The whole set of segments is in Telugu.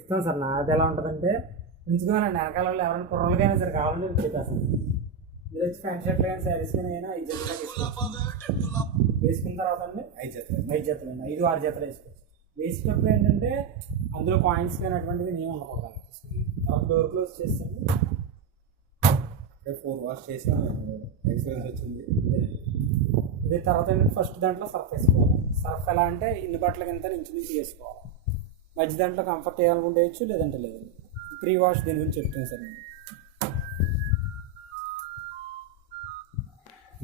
ఇస్తాం సార్. నాది ఎలా ఉంటుందంటే ఉంచుకోనండి, వెనకాల వాళ్ళు ఎవరైనా కుర్రలకైనా సరే కావాలంటే చెప్పేస్తాను. మీరు వచ్చి ప్యాంట్ షర్ట్లు కానీ శారీస్ కానీ అయినా 5 జతలు వేసుకున్న తర్వాత అండి 5 జతలు అండి 5-6 జతలు వేసుకోవచ్చు. వేసినప్పుడు ఏంటంటే అందులో కాయిన్స్ కానీ అటువంటివి ఏమి ఉండకూడదు. తర్వాత డోర్ క్లోజ్ చేస్తాను. 4 వాష్ చేసిన ఎక్స్పీరియన్స్ వచ్చింది. ఇది తర్వాత ఏంటంటే ఫస్ట్ దాంట్లో సర్ఫ్ వేసుకోవాలి. సర్ఫ్ ఎలా అంటే ఇన్ని బట్టలకి ఎంత ఇంచుమించు వేసుకోవాలి. మధ్య దాంట్లో కంఫర్ట్ వేయాలనుకుంటే వేయచ్చు, లేదంటే లేదండి. ప్రీ వాష్ దీని గురించి చెప్తాను సార్.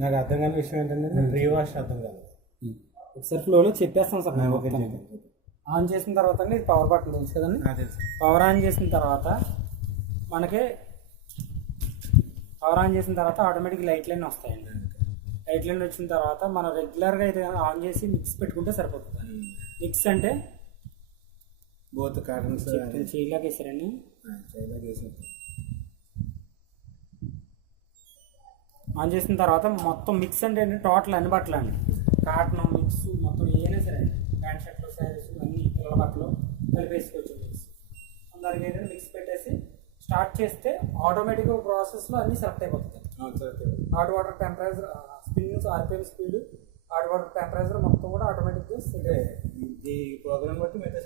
నాకు అర్థం కాని విషయం ఏంటంటే ప్రీ వాష్ అర్థం కాదు. ఒకసారి ఫ్లోలో చెప్పేస్తాను సార్. నేను ఆన్ చేసిన తర్వాత ఇది పవర్ బటన్ తెలుసు కదండి. పవర్ ఆన్ చేసిన తర్వాత ఆటోమేటిక్ లైట్ లైన్ వస్తాయండి. లైట్ లైన్ వచ్చిన తర్వాత మనం రెగ్యులర్గా అయితే ఆన్ చేసి మిక్స్ పెట్టుకుంటే సరిపోతుంది. మిక్స్ అంటే బోత్ కాటన్స్ చేయలాగా వేసారండి. ఆన్ చేసిన తర్వాత మొత్తం మిక్స్ అంటే టోటల్ అన్ని బట్టలు అండి, కాటన్ మిక్స్ మొత్తం ఏదైనా సరే అండి, ప్యాంట్ షర్ట్లు శారీస్ అన్ని పిల్లల బట్టలు కలిపేసుకోవచ్చు. మిక్స్ అందరికి ఏంటంటే మిక్స్ పెట్టేసి స్టార్ట్ చేస్తే ఆటోమేటిక్గా ప్రాసెస్లో అన్నీ సెలెక్ట్ అయిపోతుంది. Hot water temperature, spins, RPM speed, hot water temperature మొత్తం కూడా ఆటోమేటిక్గా సెట్ ఈ ప్రోగ్రామ్ బట్టి మిగతా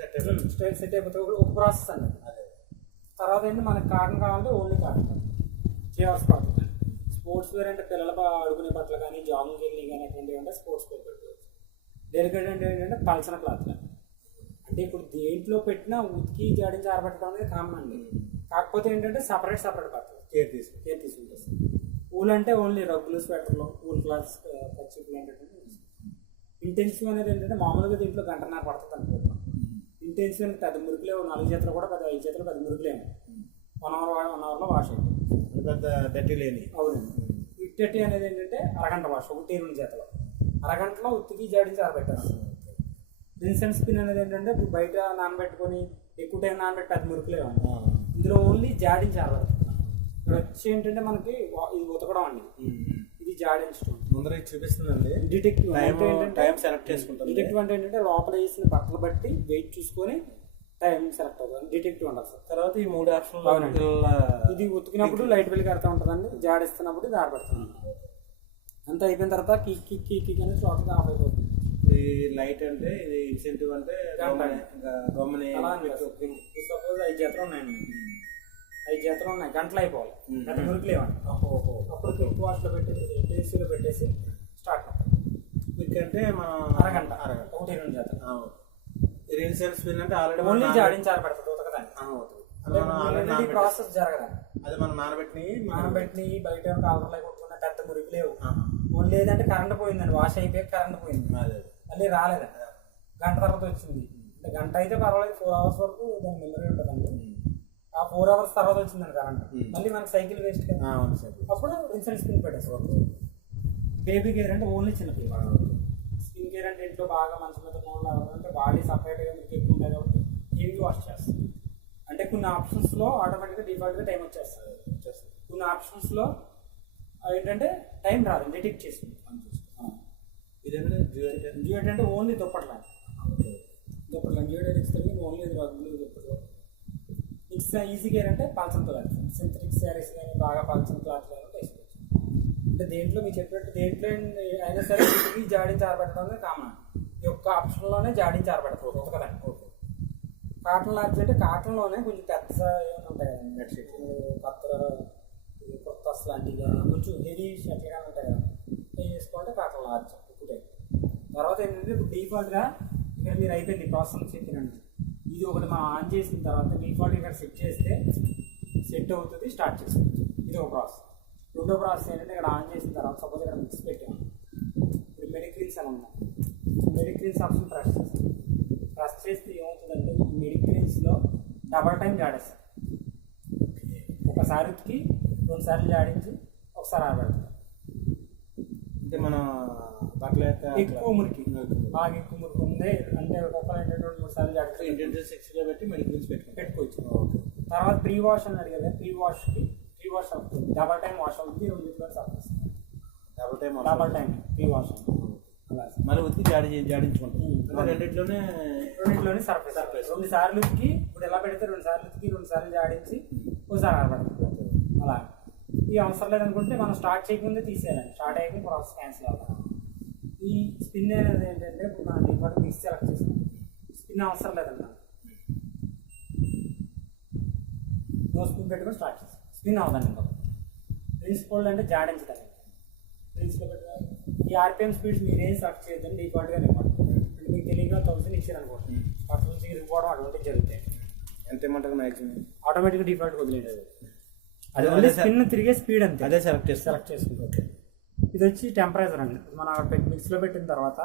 సెట్ అయిపోతుంది. ఒక ప్రాసెస్ అండి. తర్వాత ఏంటి మనకి కాటన్ కావాలంటే ఓన్లీ కాటన్ చేయాల్సి పడుతుంది. స్పోర్ట్స్ వేర్ అంటే పిల్లల ఆడుకునే బట్టలు కానీ, జాగింగ్ వెళ్ళి కానీ అటువంటివి అంటే స్పోర్ట్స్ వేర్ పెట్టుకోవచ్చు. డెలికేట్ అంటే ఏంటంటే పల్చన క్లాత్లు అంటే ఇప్పుడు దేంట్లో పెట్టినా ఉతికి జాడించి ఆరబెట్టడం అనేది కామన్ అండి. కాకపోతే ఏంటంటే సపరేట్ బట్టలు కేర్ తీసుకుంటారు. ఊల్ అంటే ఓన్లీ రగ్గులు, స్వెటర్లు, ఊల్ క్లాత్స్, కచ్చిపులు అంటే ఇంటెన్సివ్ అనేది ఏంటంటే మామూలుగా దీంట్లో గంటన్నర పడుతుంది అనుకుంటున్నాం. ఇంటెన్సివ్ అంటే పెద్ద మురుకులేవు, 4 జతలు కూడా పెద్ద 5 జతలు పెద్ద మురుకులేము. 1 అవర్లో వాష్ అయిపోతుంది. పెద్ద దట్టి లేని. అవునండి. ఇట్టటి అనేది ఏంటంటే అరగంట వాష్, 1-2 జతలు అరగంటలో ఉత్తికి జాడించి ఆరబెట్టారు. రిన్స్ అండ్ స్పిన్ అనేది ఏంటంటే ఇప్పుడు బయట నానబెట్టుకొని ఎక్కువ టైం నానబెట్టి పెద్ద మురుకులేవు. ఇందులో ఓన్లీ జాడించి ఆరబెడుతుంది. ఇక్కడ వచ్చి ఏంటంటే మనకి ఇది ఉతకడం అండి, ఇది జాడించడం. ముందర చూపిస్తుందండి డిటెక్టివ్ టైం సెలెక్ట్ చేసుకుంటాం. డిటెక్టివ్ అంటే ఏంటంటే లోపల వేసిన బట్టలు బట్టి వెయిట్ చూసుకొని టైం సెలెక్ట్ అవుతుంది. డిటెక్టివ్ ఉంటుంది సార్. తర్వాత ఈ 3 ఆప్షన్లు ఇది ఉతికినప్పుడు లైట్ వెలిగి కడతా ఉంటుందండి, జాడిస్తున్నప్పుడు ఇది ఆరబెడుతుంది. అంతా అయిపోయిన తర్వాత కిక్ అనేది టోటల్గా ఆఫ్ అయిపోతుంది. ఈ లైట్ అంటే ఇది ఇన్సెంటివ్ అంటే గమని సపోజ్ 5 జతలు ఉన్నాయండి, 5 జతలు ఉన్నాయి, గంటలు అయిపోవాలి. గంట మురికి లేవండి. అప్పుడు క్విక్ వాష్లో పెట్టేసి ఏసీలో పెట్టేసి స్టార్ట్ అవుతుంది. క్విక్ అంటే మన అరగంట 1-2 జతలు. రిన్స్ అండ్ స్పిన్ అంటే ఆల్రెడీ ఓన్లీ జాడించి ఆరబెడుతుంది, ఉతకదాన్ని ప్రాసెస్ జరగదండి. అది మనం నానబెట్టిన బయట కాలర్లో కొట్టుకున్న పెద్ద మురికి లేవు. ఓన్లీ ఏదంటే కరెంట్ పోయిందండి, వాష్ అయిపోయి కరెంట్ పోయింది, మళ్ళీ రాలేదండి. గంట తర్వాత వచ్చింది. అంటే గంట అయితే పర్వాలేదు, 4 అవర్స్ వరకు దాని మెమరీ ఉంటుందండి. ఆ 4 అవర్స్ తర్వాత వచ్చిందండి కరెంట్, మళ్ళీ మనకి సైకిల్ వేస్ట్ కదా. అప్పుడు రిన్స్ అండ్ స్పిన్ పెట్టేసుకోవాలి. బేబీ కేర్ అంటే ఓన్లీ చిన్నపిల్లలు. స్కిన్ కేర్ అంటే ఇంట్లో బాగా మంచి మీద అంటే బాడీ సపరేట్గా మీకు ఎక్కువ ఉంటాయి కాబట్టి హెవీ వాష్ చేస్తుంది. అంటే కొన్ని ఆప్షన్స్లో ఆటోమేటిక్గా డిఫాల్ట్గా టైం వచ్చేస్తుంది. కొన్ని ఆప్షన్స్లో ఏంటంటే టైం రాదు, డిటెక్ట్ చేస్తుంది. ఇదంటే జియోట్ అంటే ఓన్లీ దుప్పట్లా జియోట్ ఇస్తుంది. ఓన్లీ రగ్గులు, దుప్పట్లు. మిక్స్ ఈజీ కేర్ అంటే పల్చన క్లాత్, సింథటిక్ శారీస్ కానీ బాగా పల్చన క్లాత్ కానీ వేసుకోవచ్చు. అంటే దేంట్లో మీరు చెప్పినట్టు దేంట్లో అయినా సరే ఉతికి జాడించి ఆరబెట్టడం కామన్. ఈ ఒక్క ఆప్షన్లోనే జాడించి ఆరబెడతారు ఉతకదాన్ని. కాటన్ లాంటి అంటే కాటన్లోనే కొంచెం పెద్ద ఏమైనా ఉంటాయి కదండి, బెడ్షీట్లు, కత్తెర, కుర్తాస్ లాంటివి కానీ కొంచెం హెవీ షర్ట్లు కానీ ఉంటాయి కదా, అవి వేసుకోవాలంటే కాటన్ లార్జ్ ఇప్పుడు. తర్వాత ఏంటంటే ఇప్పుడు డిఫాల్ట్గా ఇక్కడ మీరు అయిపోయింది ప్రాసెస్ చెప్పినండి. ఇది ఒకటి మనం ఆన్ చేసిన తర్వాత డిఫాల్ట్ ఇక్కడ సెట్ చేస్తే సెట్ అవుతుంది, స్టార్ట్ చేసుకోవచ్చు. ఇది ఒక ప్రాసెస్. రెండో ప్రాసెస్ ఏంటంటే ఇక్కడ ఆన్ చేసిన తర్వాత సపోజ్ ఇక్కడ మిక్స్ పెట్టాము. ఇప్పుడు మెడిక్రీన్స్ అని ఉన్నాయి. మెడిక్రీన్స్ ఆప్షన్ ప్రెస్ చేస్తే ఏమవుతుందంటే మెడిక్రీన్స్లో డబల్ టైం జాడేస్తాం. ఒకసారి ఉతికి 2 సార్లు జాడించి ఒకసారి ఆరబెడతాం. అంటే మన బట్టల యొక్క ఎక్కువ మురికి బాగా ఎక్కువ మురికి ఉంది అంటే ఒక్కొక్కరు ఏంటంటే 2-3 సార్లు జాడిస్తే ఇంటెన్సివ్ 6లో పెట్టి మెడిక్రీన్స్ పెట్టుకోవచ్చు. తర్వాత ప్రీ వాష్ అన్నారు కదా, ప్రీ వాష్ అవుతుంది, డబల్ టైం వాష్ అవుతుంది. 2 surface double time pre wash మళ్ళీ ఉతికి జాడించుకుంటాం. రెండింటిలోనే సర్ఫేస్ 2 సార్లు ఉతికి ఇప్పుడు ఎలా పెడితే 2 మంత్కి 2 సార్లు జాడించి ఒకసారి ఆరబెడుతుంది అలా. ఈ అవసరం లేదనుకుంటే మనం స్టార్ట్ చేయకముందే తీసేయాలండి. స్టార్ట్ అయ్యాక ప్రాసెస్ క్యాన్సిల్ అవుతాం. ఈ స్పిన్ అనేది ఏంటంటే ఇప్పుడు మనం డిఫాల్ట్ మిక్స్ సెలెక్ట్ చేసాం, స్పిన్ అవసరం లేదన్నా, నో స్పిన్ పెట్టుకొని స్టార్ట్ చేస్తాం. స్పిన్ అవుతాను ఇంకా ప్రిన్సిపల్ అంటే జాడించడానికి ప్రిన్సిపల్ పెట్టుకోవాలి. ఈ ఆర్పిఎం స్పీడ్స్ మీరు ఏం సెలెక్ట్ చేయొద్దండి, డిఫాల్ట్గా ఇవ్వండి. అంటే మీకు తెలియక 1000 ఇచ్చారనుకోండి, ఫస్ట్ నుంచి ఇరిగిపోవడం అటువంటివి జరుగుతాయి. ఎంత ఏమంటారు మ్యాక్సిమం? ఆటోమేటిక్గా డిఫాల్ట్ వదిలేదు. అది ఓన్లీ స్పిన్ తిరిగే స్పీడ్ అంతే, అదే సెలెక్ట్ చేసుకుంటే. ఇది వచ్చి టెంపరేచర్ అండి. మనం మిక్స్లో పెట్టిన తర్వాత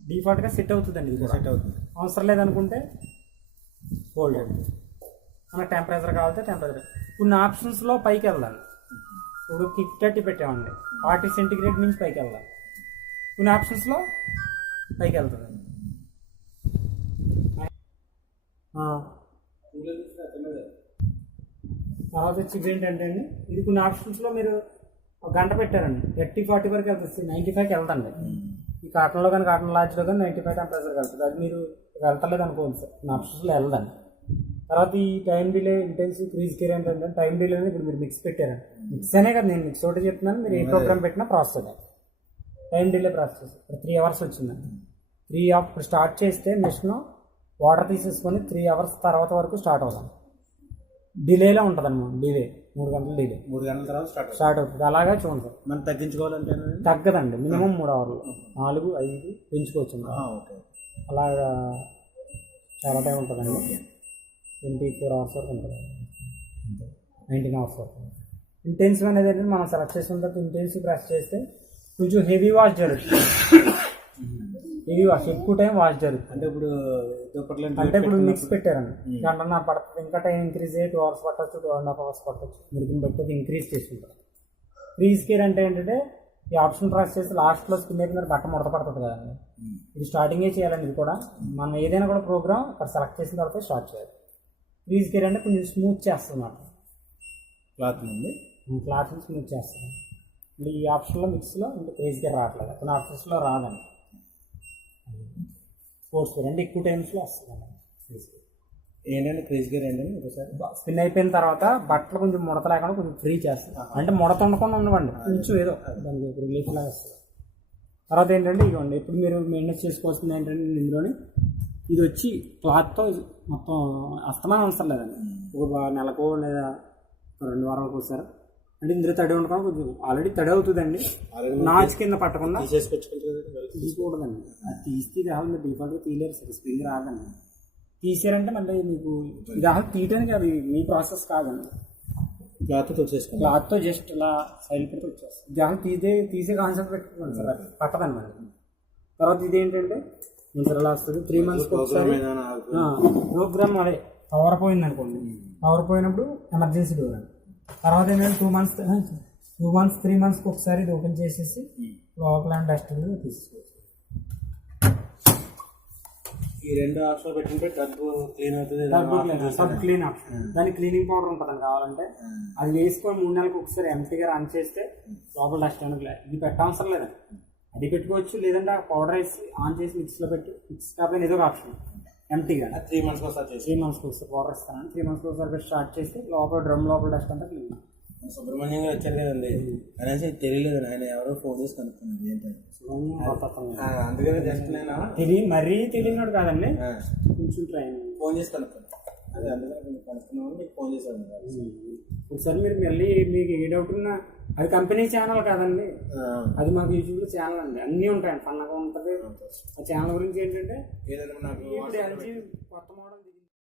డిఫాల్ట్గా సెట్ అవుతుందండి. ఇది సెట్ అవుతుంది. అవసరం లేదనుకుంటే హోల్డ్ అండి. మనకు టెంపరేచర్ కావాలంటే టెంపరేచర్. కొన్ని ఆప్షన్స్లో పైకి వెళ్దాం. ఇప్పుడు కిక్ 30 పెట్టామండి, 40 సెంటిగ్రేడ్ నుంచి పైకి వెళ్దాం. కొన్ని ఆప్షన్స్లో పైకి వెళ్తుందండి. తర్వాత వచ్చి ఏంటంటే అండి, ఇది కొన్ని ఆప్షన్స్లో మీరు ఒక గంట పెట్టారండి, 30-40 వరకు వెళ్తుంది, 95కి వెళ్తండి. ఈ కాటన్లో కానీ కాటన్ లాడ్జ్లో కానీ 95 టెంపరేచర్ వెళ్తుంది. అది మీరు వెళ్తలేదు అనుకోండి సార్, కొన్ని ఆప్షన్స్లో వెళ్దండి. తర్వాత ఈ time delay intensive crease care ఏంటంటే టైం డిలే అనేది ఇప్పుడు మీరు మిక్స్ పెట్టారండి. మిక్స్ అనే కదా నేను మిక్స్ ఒకటి చెప్తున్నాను, మీరు ఏ ప్రోగ్రామ్ పెట్టినా ప్రాసెస్ అది టైం డిలే ప్రాసెస్. ఇప్పుడు 3 అవర్స్ వచ్చిందండి. 3 అవర్స్ స్టార్ట్ చేస్తే మిషన్ వాటర్ తీసేసుకొని 3 అవర్స్ తర్వాత వరకు స్టార్ట్ అవుతాం. డిలేలో ఉంటుంది అన్నమాట, డిలే 3 గంటల డిలే. 3 గంటల తర్వాత స్టార్ట్ అవుతుంది. అలాగే చూడండి సార్, మనం తగ్గించుకోవాలంటే తగ్గదండి. మినిమం 3 అవర్లు, 4-5 పెంచుకోవచ్చు. ఓకే, అలాగా చాలా టైం ఉంటుందండి. 24 అవర్స్ వరకు ఉంటుంది, 19 అవర్స్ వరకు. ఇంటెన్సివ్ అనేది ఏంటంటే మనం సెలెక్ట్ చేసుకున్న తర్వాత ఇంటెన్సివ్ ప్రెస్ చేస్తే కొంచెం హెవీ వాష్ జరుగుతుంది. హెవీ వాష్ ఎక్కువ టైం వాష్ జరుగుతుంది. అంటే ఇప్పుడు అంటే ఇప్పుడు మిక్స్ పెట్టారండి, గంటన్న పడుతుంది. ఇంకా టైం ఇంక్రీజ్ అయ్యి 2 అవర్స్ పట్టవచ్చు, 2.5 అవర్స్ పట్టవచ్చు. మీరు బట్టి అది ఇంక్రీజ్ చేసుకుంటారు. క్రీజ్ కేర్ అంటే ఏంటంటే ఈ ఆప్షన్ ప్రెస్ చేసి లాస్ట్లో స్పిన్ అయిపోయిన బట్ట ముడత పడుతుంది కదండి. ఇది స్టార్టింగే చేయాలండి. ఇది కూడా మనం ఏదైనా కూడా ప్రోగ్రామ్ అక్కడ సెలెక్ట్ చేసిన తర్వాత స్టార్ట్ చేయాలి. క్రీజ్ కేర్ అంటే కొంచెం స్మూత్ చేస్తుంది అన్నమాట. క్లాత్ని స్మూత్ చేస్తుంది. ఈ ఆప్షన్లో మిక్స్లో ఇంకా క్రీజ్ కేర్ రావట్లేదు, కొన్ని ఆప్షన్స్లో రాదండి. స్పోర్ట్స్ కేర్ అంటే ఎక్కువ టైమ్స్లో వస్తుంది అన్నమాట. ఏంటంటే క్రీజ్ గేర్ ఏంటంటే ఒకసారి స్పిన్ అయిపోయిన తర్వాత బట్టలు కొంచెం ముడత లేకుండా కొంచెం ఫ్రీ చేస్తుంది. అంటే ముడత ఉండకుండా ఉండవండి, కొంచెం ఏదో దానికి రిలీఫ్ లాగా వస్తుంది. తర్వాత ఏంటంటే ఇవ్వండి, ఇప్పుడు మీరు మెయింటెనెన్స్ చేసుకోవాల్సింది ఏంటంటే ఇందులోని ఇది వచ్చి క్లాత్తో మొత్తం అస్తమానం అవసరం లేదండి. ఒక నెలకో లేదా 2 వారాలకు ఒకసారి అంటే ఇందులో తడి ఉండకుండా కొంచెం ఆల్రెడీ తడి అవుతుందండి. నాచు కింద పట్టకుండా తీసుకోకూడదండి. అది తీస్తే రాదు, మీరు డిఫాల్ట్గా తీయలేరు సార్, స్ప్రింగ్ రాదండి. తీసారంటే మళ్ళీ మీకు ఇది అసలు తీయడానికి అది మీ ప్రాసెస్ కాదండి. క్లాత్తో జస్ట్ ఇలా సైడ్ పెడితే వచ్చేస్తుంది. జహం తీసే కాన్సెప్ట్ పెట్టుకోండి సార్, అది పట్టదండి మరి. తర్వాత ఇదేంటంటే ఇంకా ఇలా వస్తుంది 3 మంత్స్కి ఒకసారి ప్రోగ్రామ్ అదే పవర్ పోయింది అనుకోండి. పవర్ పోయినప్పుడు ఎమర్జెన్సీ డోర్ అండి. తర్వాత ఏంటంటే 2 మంత్స్ 3 మంత్స్కి ఒకసారి ఇది ఓపెన్ చేసేసి లోపల డస్ట్ తీసుకోవచ్చు. ఈ 2 ఆప్షన్ పెట్టుకుంటే టబ్ క్లీన్ అవుతుంది. టబ్ క్లీన్ ఆప్షన్, దానికి క్లీనింగ్ పౌడర్ ఉంటుందని కావాలంటే అది వేసుకొని 3 నెలలకు ఒకసారి ఎంటీగా రన్ చేస్తే లోపల డస్ట్ అనేది ఇది పెట్టవసరం లేదండి. అది పెట్టుకోవచ్చు, లేదంటే ఆ పౌడర్ వేసి ఆన్ చేసి మిక్స్లో పెట్టి మిక్స్ కాకపోయినా ఏదో ఒక ఆప్షన్ ఎంటీగా 3 మంత్స్కి ఒకసారి 3 మంత్స్కి ఒకసారి పౌడర్ ఇస్తాను. 3 మంత్స్కి ఒకసారి పెట్టి స్టార్ట్ చేస్తే లోపల డ్రమ్ లోపల డస్ట్ అంతా క్లీన్. సుబ్రహ్మణ్యం గారు వచ్చారు కదండి, అనేసి తెలియలేదు, ఆయన ఎవరో ఫోన్ చేసి కనుక్కున్నారు ఏంటంటే, అందుకనే జస్ట్ నేను మరీ తెలియనాడు కాదండి, కొంచెం ట్రైన్ ఫోన్ చేసి కనుక్కున్నాను. అదే అందుకని కనుక్కున్నాను, మీకు ఫోన్ చేశాను. ఒకసారి మీరు మళ్ళీ మీకు ఏ డౌట్ ఉన్నా, అది కంపెనీ ఛానల్ కాదండి, అది మాకు యూట్యూబ్లో ఛానల్ అండి, అన్నీ ఉంటాయండి, ఫన్నగా ఉంటుంది. ఆ ఛానల్ గురించి ఏంటంటే ఏదైనా నాకు ఇప్పుడు LG కొత్త మోడల్